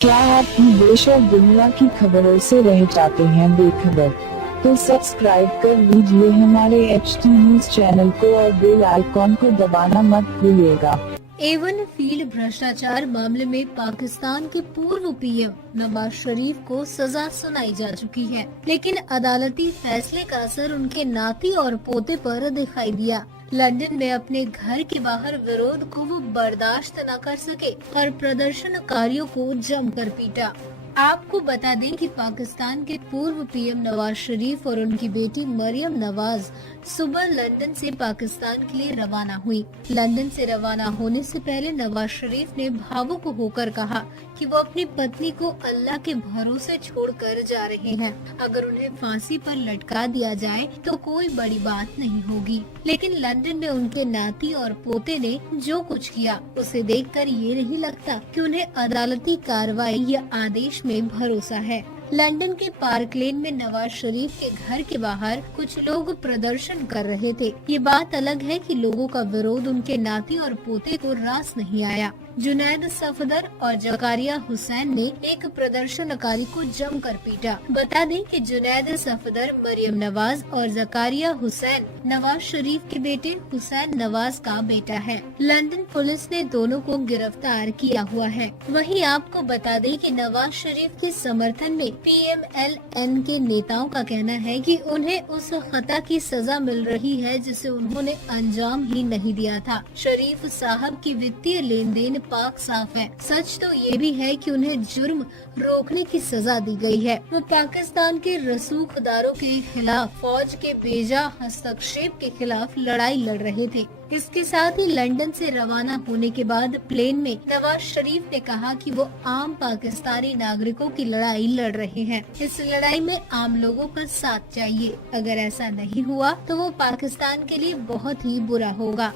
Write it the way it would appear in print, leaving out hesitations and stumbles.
क्या आप भी देश और दुनिया की खबरों से रह जाते हैं बेखबर? तो सब्सक्राइब कर लीजिए हमारे HT न्यूज चैनल को और बेल आइकॉन को दबाना मत भूलिएगा। A1 फील्ड भ्रष्टाचार मामले में पाकिस्तान के पूर्व पीएम नवाज शरीफ को सजा सुनाई जा चुकी है, लेकिन अदालती फैसले का असर उनके नाती और पोते पर दिखाई दिया। लंदन में अपने घर के बाहर विरोध को वो बर्दाश्त न कर सके और प्रदर्शनकारियों को जमकर पीटा। आपको बता दें कि पाकिस्तान के पूर्व पीएम नवाज शरीफ और उनकी बेटी मरियम नवाज सुबह लंदन से पाकिस्तान के लिए रवाना हुई। लंदन से रवाना होने से पहले नवाज शरीफ ने भावुक होकर कहा कि वो अपनी पत्नी को अल्लाह के भरोसे छोड़कर जा रहे हैं। अगर उन्हें फांसी पर लटका दिया जाए तो कोई बड़ी बात नहीं होगी, लेकिन लंदन में उनके नाती और पोते ने जो कुछ किया उसे देखकर ये नहीं लगता कि उन्हें अदालती कार्रवाई या आदेश में भरोसा है। लंदन के पार्क लेन में नवाज शरीफ के घर के बाहर कुछ लोग प्रदर्शन कर रहे थे। ये बात अलग है कि लोगों का विरोध उनके नाती और पोते को रास नहीं आया। जुनैद सफदर और जकारिया हुसैन ने एक प्रदर्शनकारी को जमकर पीटा। बता दें कि जुनैद सफदर मरियम नवाज और जकारिया हुसैन नवाज शरीफ के बेटे हुसैन नवाज का बेटा है। लंदन पुलिस ने दोनों को गिरफ्तार किया हुआ है। वहीं आपको बता दें कि नवाज शरीफ के समर्थन में PMLN के नेताओं का कहना है कि उन्हें उस खता की सजा मिल रही है जिसे उन्होंने अंजाम ही नहीं दिया था। शरीफ साहब की वित्तीय लेन देन पाक साफ है। सच तो ये भी है कि उन्हें जुर्म रोकने की सजा दी गई है। वो पाकिस्तान के रसूखदारों के खिलाफ फौज के बेजा हस्तक्षेप के खिलाफ लड़ाई लड़ रहे थे। इसके साथ ही लंदन से रवाना होने के बाद प्लेन में नवाज शरीफ ने कहा कि वो आम पाकिस्तानी नागरिकों की लड़ाई लड़ रहे हैं। इस लड़ाई में आम लोगों का साथ चाहिए। अगर ऐसा नहीं हुआ तो वो पाकिस्तान के लिए बहुत ही बुरा होगा।